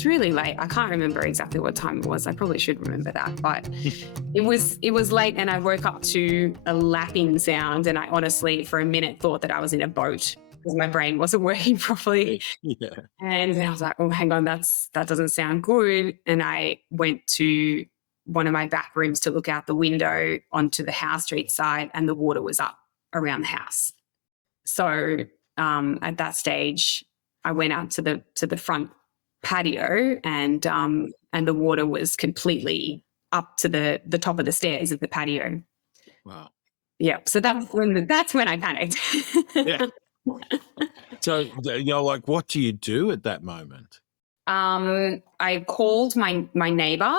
was really late. I can't remember exactly what time it was. I probably should remember that, but it was late, and I woke up to a lapping sound, and I honestly, for a minute, thought that I was in a boat because my brain wasn't working properly. Yeah. And then I was like, oh, hang on, that doesn't sound good. And I went to one of my back rooms to look out the window onto the house street side, and the water was up around the house. So at that stage, I went out to the front patio, and the water was completely up to the top of the stairs of the patio. Wow. Yeah. So that's when I panicked. Yeah. So, like, what do you do at that moment? I called my neighbor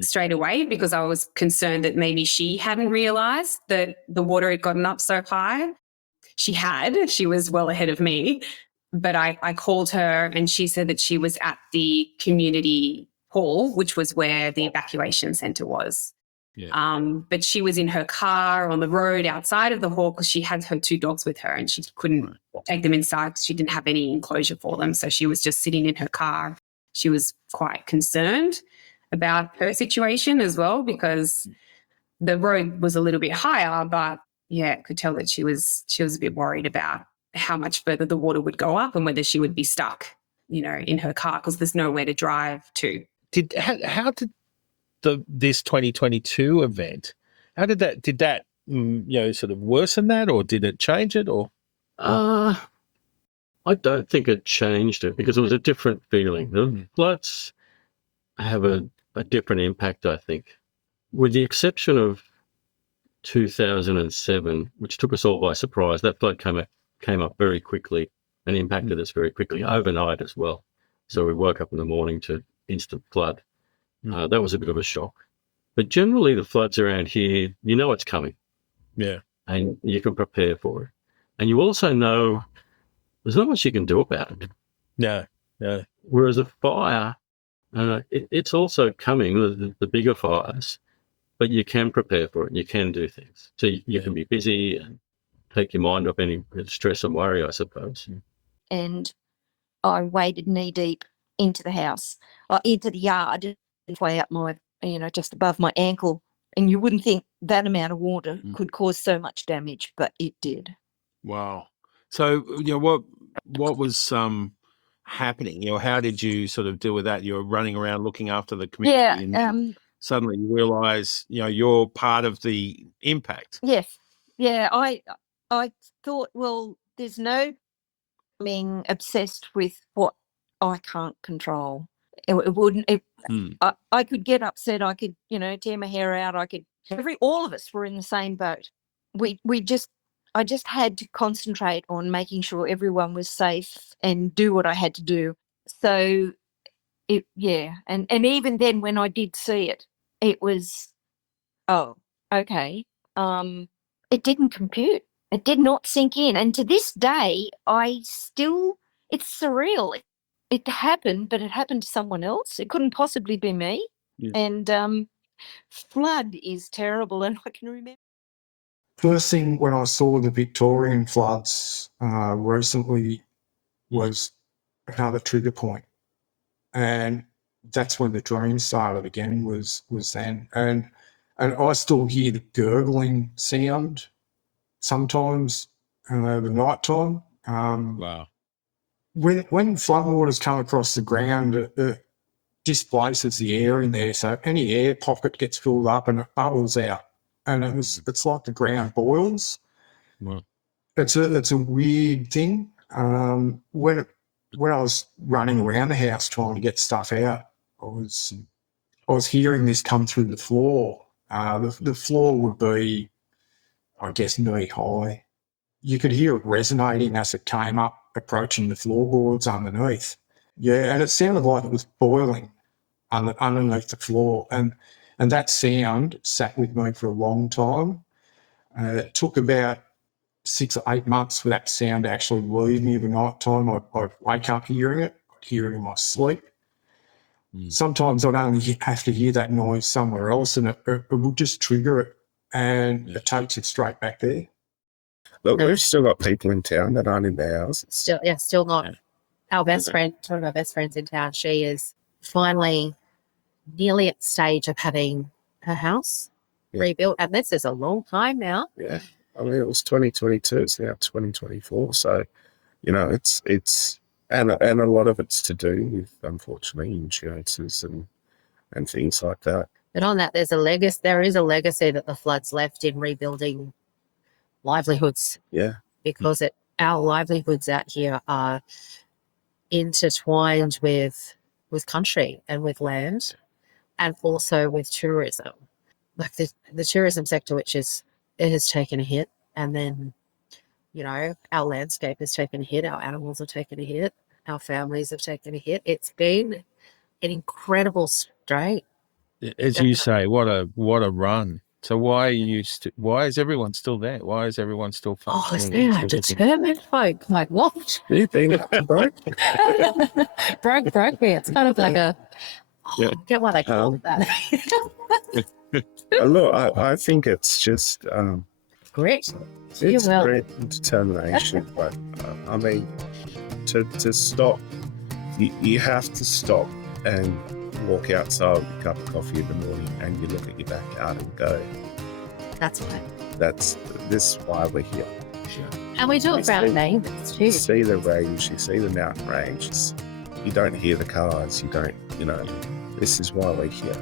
straight away because I was concerned that maybe she hadn't realized that the water had gotten up so high. She was well ahead of me, but I called her, and she said that she was at the community hall, which was where the evacuation centre was. Yeah. But she was in her car on the road outside of the hall because she had her 2 dogs with her, and she couldn't take them inside because she didn't have any enclosure for them. So she was just sitting in her car. She was quite concerned about her situation as well because the road was a little bit higher, but yeah, could tell that she was a bit worried about how much further the water would go up and whether she would be stuck, in her car because there's nowhere to drive to. How did this 2022 event? How did that sort of worsen that, or did it change it, or? I don't think it changed it because it was a different feeling. The floods have a different impact, I think, with the exception of 2007, which took us all by surprise. That flood came up very quickly and impacted us very quickly overnight as well. So we woke up in the morning to instant flood. That was a bit of a shock. But generally the floods around here, you know it's coming. Yeah. And you can prepare for it. And you also know there's not much you can do about it. No. Whereas a fire, it's also coming, the bigger fires, but you can prepare for it and you can do things. So you can be busy and take your mind off any stress and worry, I suppose. And I waded knee deep into the house, into the yard, way up my, just above my ankle. And you wouldn't think that amount of water could cause so much damage, but it did. Wow. So, what was happening? How did you sort of deal with that? You were running around looking after the community, and then suddenly you realise, you're part of the impact. Yes. Yeah, I thought, well, there's no being obsessed with what I can't control. It wouldn't. I could get upset. I could, tear my hair out. All of us were in the same boat. I just had to concentrate on making sure everyone was safe and do what I had to do. So, and even then, when I did see it, it was, oh, okay. It didn't compute. It did not sink in. And to this day, it's surreal. It happened, but it happened to someone else. It couldn't possibly be me. Yeah. And flood is terrible. And I can remember. First thing when I saw the Victorian floods recently was another trigger point. And that's when the dream started again, was then. And I still hear the gurgling sound sometimes over the night time. Wow. When floodwaters come across the ground, it displaces the air in there. So any air pocket gets filled up and it bubbles out. And it's like the ground boils. Wow. It's a weird thing. When I was running around the house trying to get stuff out, I was hearing this come through the floor. The floor would be, I guess, knee high. You could hear it resonating as it came up, approaching the floorboards underneath. Yeah, and it sounded like it was boiling underneath the floor. And that sound sat with me for a long time. It took about 6 or 8 months for that sound to actually leave me every night time. I'd wake up hearing it, hear it in my sleep. Sometimes I'd only have to hear that noise somewhere else and it would just trigger it and it takes it straight back there. Look, we've still got people in town that aren't in the house. Still not. Our best friend, one of our best friends in town, she is finally nearly at the stage of having her house rebuilt. And this is a long time now. Yeah. I mean, it was 2022. It's now 2024. So, you know, it's and a lot of it's to do with, unfortunately, insurances and things like that. But on that, there is a legacy that the floods left in rebuilding livelihoods. Yeah. Because our livelihoods out here are intertwined with country and with land, and also with tourism. Like the tourism sector, it has taken a hit, and then, you know, our landscape has taken a hit, our animals have taken a hit, our families have taken a hit. It's been an incredible strain. As you say, what a run. So why is everyone still there? Why is everyone still functioning? Oh, they're determined folk. Like, what? You've been up to Broke? Broke me. It's kind of like I get why they call it that. Look, I think it's just Grit. it's grit and determination. But I mean, to stop, you have to stop and walk outside with a cup of coffee in the morning, and you look at your backyard and go, That's right. this is why we're here. And we do it for our neighbours too. You see the range, you see the mountain range. You don't hear the cars, you don't, you know, this is why we're here.